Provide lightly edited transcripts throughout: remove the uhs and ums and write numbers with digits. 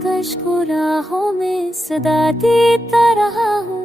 संघर्ष को राहों में सदा देता रहा हूँ।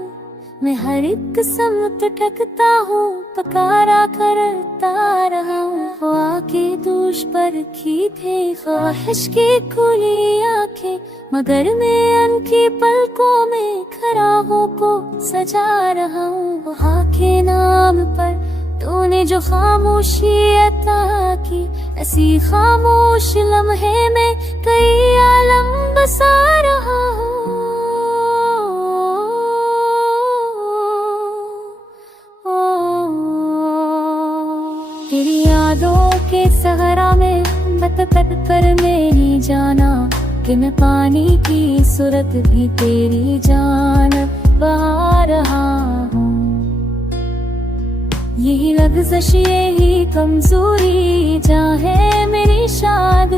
मैं हर एक समत ठकता हूँ, पकारा करता रहा हूँ। वो आके दूष पर की थे ख्वाहिश की खुली आंखें, मगर मैं उनकी पलकों में खराहों को सजा रहा हूँ। वहाँ के नाम पर तूने जो खामोशी अता की, ऐसी खामोश लम्हे में कई आलम बसा रहा हूँ। तेरी यादों के सहरा में बत कर मेरी जाना, कि मैं पानी की सूरत भी तेरी जान बहा रहा हूँ। यही लग़्ज़श यही कमजोरी चाहे मेरी शाद,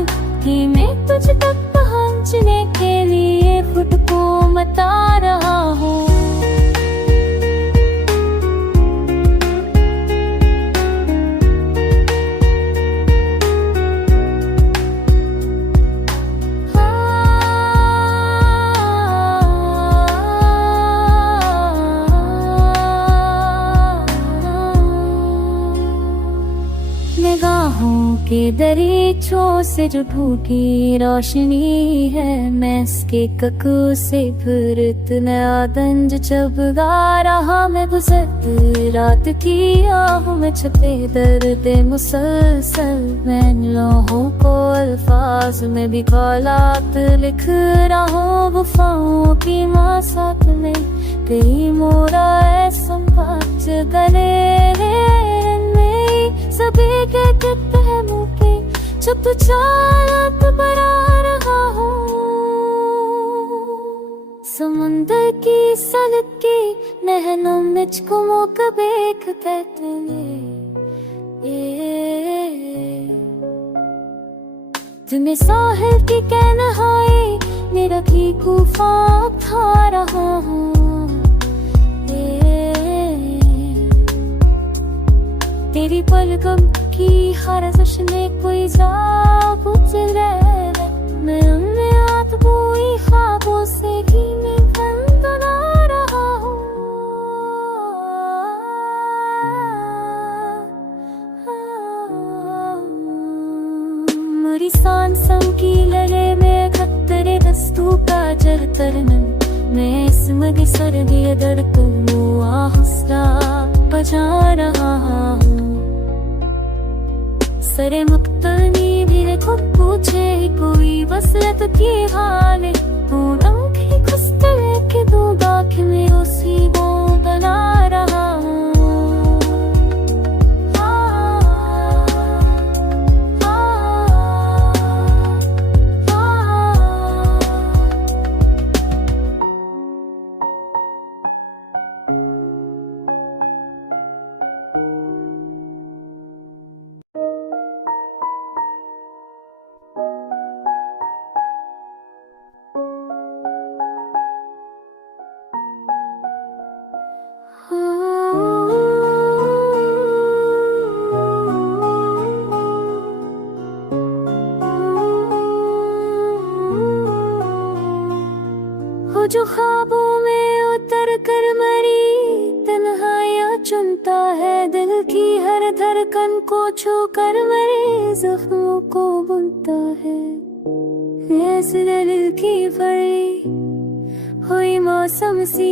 कि मैं तुझ तक पहुँचने के लिए खुद को मता रहा हूँ। निगाहों के दरीचों से जो ढूंढी रोशनी है, मैं इसके ककू से फिर इतना दंज जब गा रहा। मैं गुजरती रात की आहों में छपे दर्द मुसलसल, मैं लौहों को अल्फाज में भी कौलात लिख रहा हूँ। गुफाओं की मासात में कई मोरा ऐसा पाच गले सभी के कहमों के चुप चालत बढ़ा रहा हूँ। समुंदर की सलकी नहनों में मुझको कबेक तैतले, तुम्हें साहिल की कहनहाई निरखी कूफा खा रहा हूँ। तेरी पलकों की खरज़श ने कोई ज़ाबुत रह, मैं उनमें आत बोई ख्वाबों से ही मैं बंदना रहा हूँ। मेरी सांसों की लहरें में खतरे दस्तू का जर तरनम, मैं इस मगी सर्दी दर को आहिस्ता बजा रहा हूँ। सरे मुक्तनी भी खुद पूछे कोई वसलत की हाल, पूनम की खुस्तरे के दो बाख में उसी वो बना रहा हूँ। जो ख्वाबों में उतर कर मरी तन्हाइयाँ चुनता है, दिल की हर धड़कन को छू कर मेरे जख्मों को बुनता है। ऐसे दिल की फरी हुई मौसम सी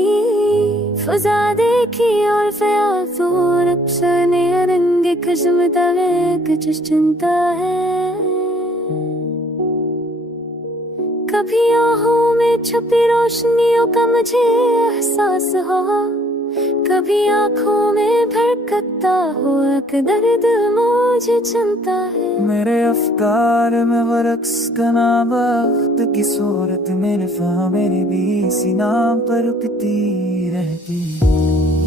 फजा देखी और फ़याज़ों अक्सर ने रंग खशमता है कुछ चिंता है। कभी आँखों में छुपी रोशनियों का मुझे एहसास हो, कभी आँखों में भड़कता हो एक दर्द मुझे चलता है। मेरे अफ़कार में वो रक्स का नाम वक्त की सूरत मेरे फ़ाह मेरी भी सीना पर रुकती रहती।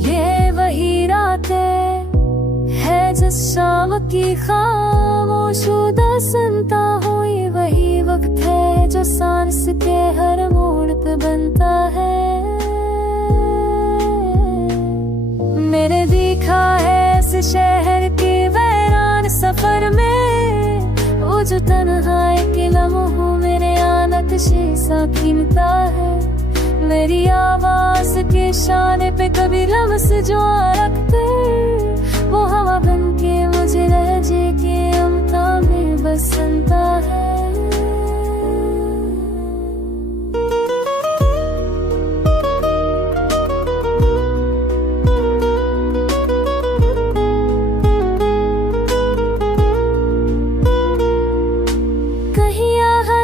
ये वही रातें है जिस शाम की खामोशुदा सुनता हूँ, ये वही वक्त है जो सांस के हर मोड़ पे बनता है। मेरे देखा है इस शहर के वैरान सफर में, वो जो तन्हाई के लम्हों मेरे आनत नशे सा खिलता है। मेरी आवाज के शाने पे कभी लम्स जो रखते, वो हवा बन के मुझे लहजे के अमता में बसंता है।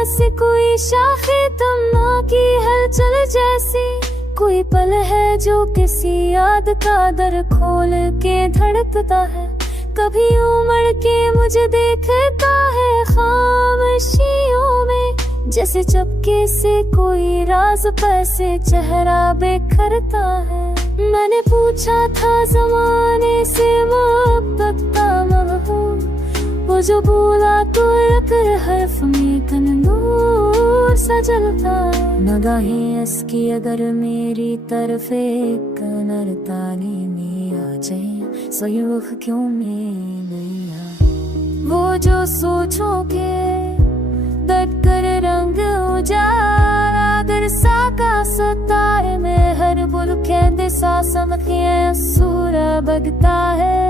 से कोई शाखे तमन्ना की हलचल जैसी, कोई पल है जो किसी याद का दर खोल के धड़कता है। कभी उमड़ के मुझे देखता है खामोशियों में, जैसे चुपके से कोई राज पर से चेहरा बिखरता है। मैंने पूछा था जमाने से मोहब्बत का मफहूम, वो जो बोला तो कर हर्फ में कनूर सा जलता। नगाहें इसकी अगर मेरी तरफ एक नर ताली में आ जाए, सयूख क्यों में नैया। वो जो सोचोगे दट कर रंग उजाला, अगर साका सताए में हर बुल कहते सा समखे सूरा बगता है।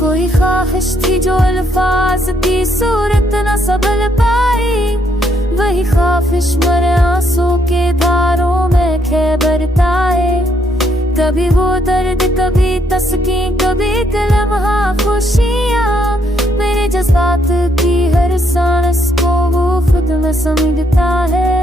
कोई ख्वाहिश थी जो अल्फाज की सूरत न संभल पाई, वही ख्वाहिश मरे आंसू के धारों में खैबरता है। कभी वो दर्द कभी तस्कीन कभी एक लम्हा खुशियाँ, मेरे जज्बात की हर सांस को वो खुद में समझता है।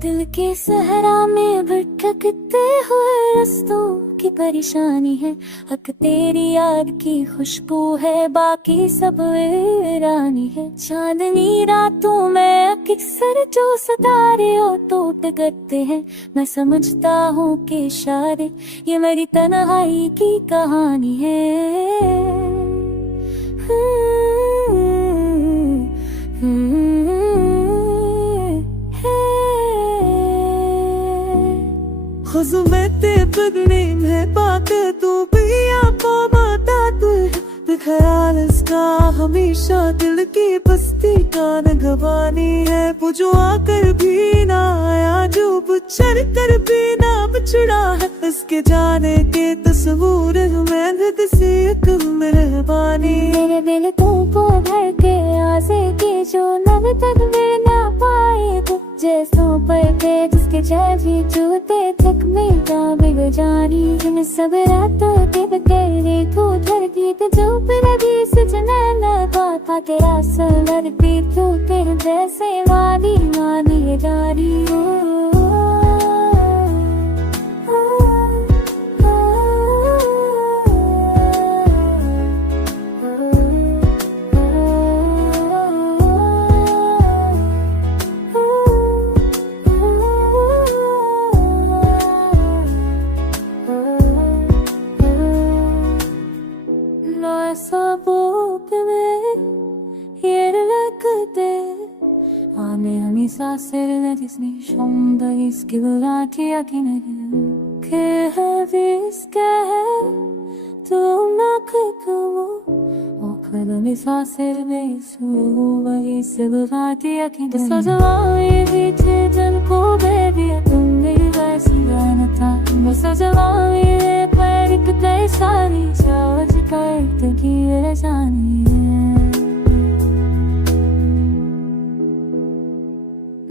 दिल के सहरा में भटकते हुए रास्तों की परेशानी है, हक तेरी याद की खुशबू है, बाकी सब वीरानी है। चांदनी रातों में अक्सर जो सितारे टूट करते हैं, मैं समझता हूँ कि शायद ये मेरी तन्हाई की कहानी है। खुज़ुमते पगड़ी में पाके तू पिया को माता तू ख्याल इसका हमेशा दिल की बस्ती का नगवानी है। वो जो आकर भी ना आया, जो बुछड़ कर भी ना बिछड़ा है, इसके जाने के तस्वूर में से एक मेहरबानी। मेरे दिल को भर के आसे की जो नब तक मिल ना पाए, तो जैसों पर थे जिसके जैसी जूते तक मिलता बिग जानी। इन सब रातों के बगैर तू धरती पे जो लगी सजना पापा तेरा सलर भी तू तेरे जैसे वाली वाली जारी। Ist nicht schon, da ist gewollt, ja, keine Kehr, wie es geht, du nachkeko, o kada mi saasir mein su, wahi se gewollt, ja, keine Sajwaye biche jal ko baby, tum meri waisi gaana tha, sajwaye par ek kai sari saaj karte ki जानी है।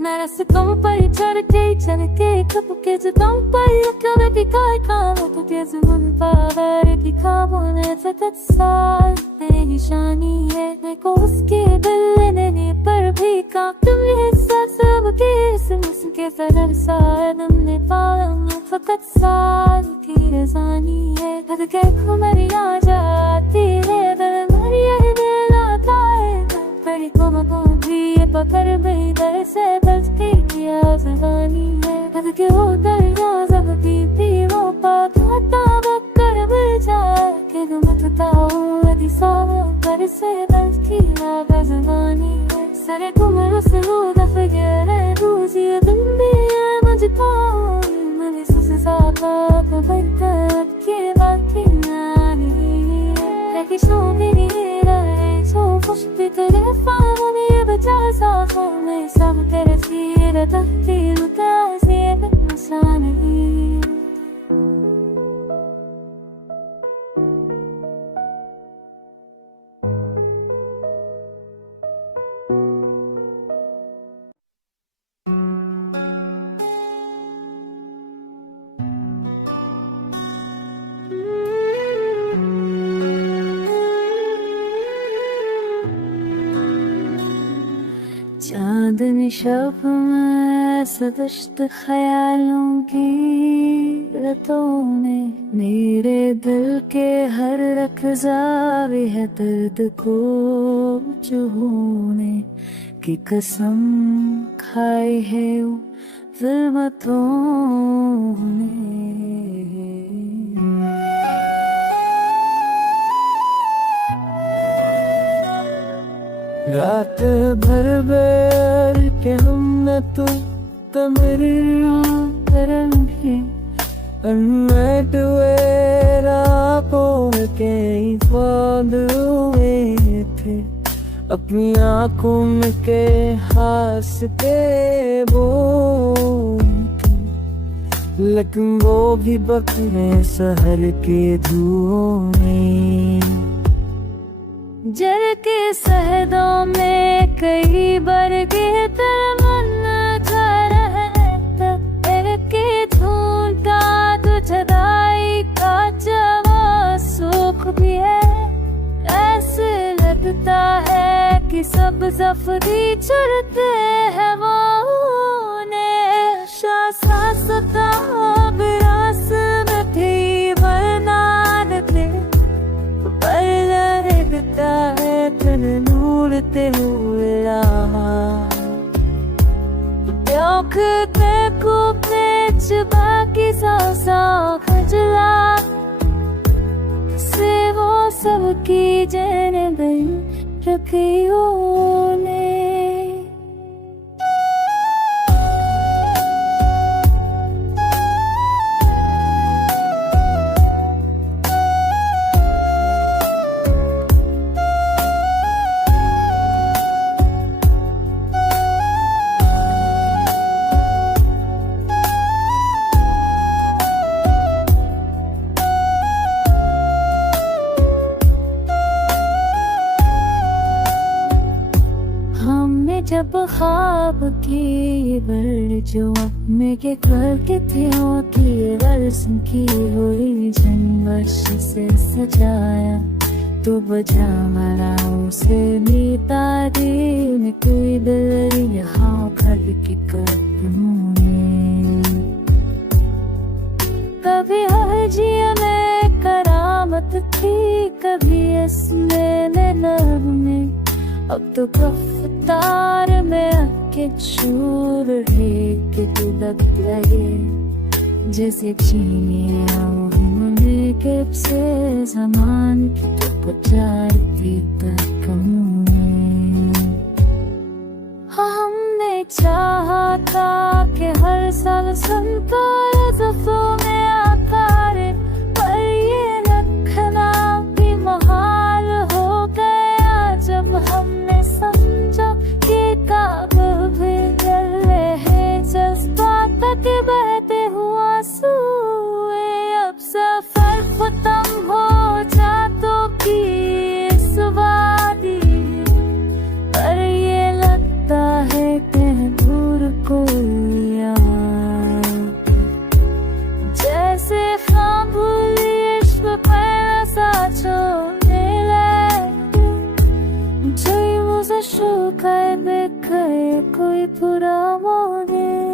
मैं रस्कों पर चढ़ के कब के जगहों पर कभी भी कोई काम तो के जुनून पावर की खाबों ने सतत साथ मेरी निशानी है मैं को उसके दिल ने पर भी काम तुम हिस्सा सब के इसके सरल साथ हमने पाला फकत साथ की रजानी है हद के खुमरी आ जाती है दिल मरिया दिल आता है परी को मगों भी ये पकड़ गई दर से बचती किया जवानी है हद के हो दरिया जब पीती वो पाता बकर मिल जाए कि तुम बताओ यदि सावो घर से बचती किया जवानी है सरे कुमर से हो दफगरे दूजी दिन भी है मुझे पाओ मैंने सुसे साका पकड़ के बाकी नानी है कि शो मेरी रहे जो खुश भी तेरे फामों में बचा साखों में सब तेरे सिर तख्ती लुटा से नशानी चांदनी शब में सदश्त ख्यालों की रतों में मेरे दिल के हर रखजावी है दर्द को चुभोने की कसम खाई है ज़ुल्मतों ने रात भर बैर के हमने तू तमरिया रंगी अनमेट वेरा को के ख्वाब हुए थे अपनी आँखों में के हासते बोलते लेकिन वो भी बकने सहर के धुओं में जल के सहदों में कई बरगे तमन्ना के ढूंढता तुझदाई का जवा सुख भी है ऐसे लगता है कि सब जफरी चढ़ते हैं वो शासता विरास में थी वरना थे लगता है तन नूरते हुए ते को पेच बाकी सासा खजला से वो सब की जन गई रखियों ने जब ख्वाब की बर जो अपने के करके थे होती रस्म की हुई जनवश से सजाया तो बजा मारा उसे नीता दिन कोई दिल यहाँ घर की कदमों कभी हजिया में करामत थी कभी इसमें नरम में अब तो रफ्तार में आके छू रहे कि तू लग लगे जैसे चीनी के से जमान की तो पचारती तक हमने चाहा था कि हर साल संतार जफों में आकार पर ये रखना भी महाल हो गया जब हमने समझा कि काबुल भी गले हैं जज्बात के बहते हुआ सूए अब सफर खत्म हो जातों की इस वादी पर ये लगता है कि दूर Gözyaşı kaybetmeye koyup uğramanı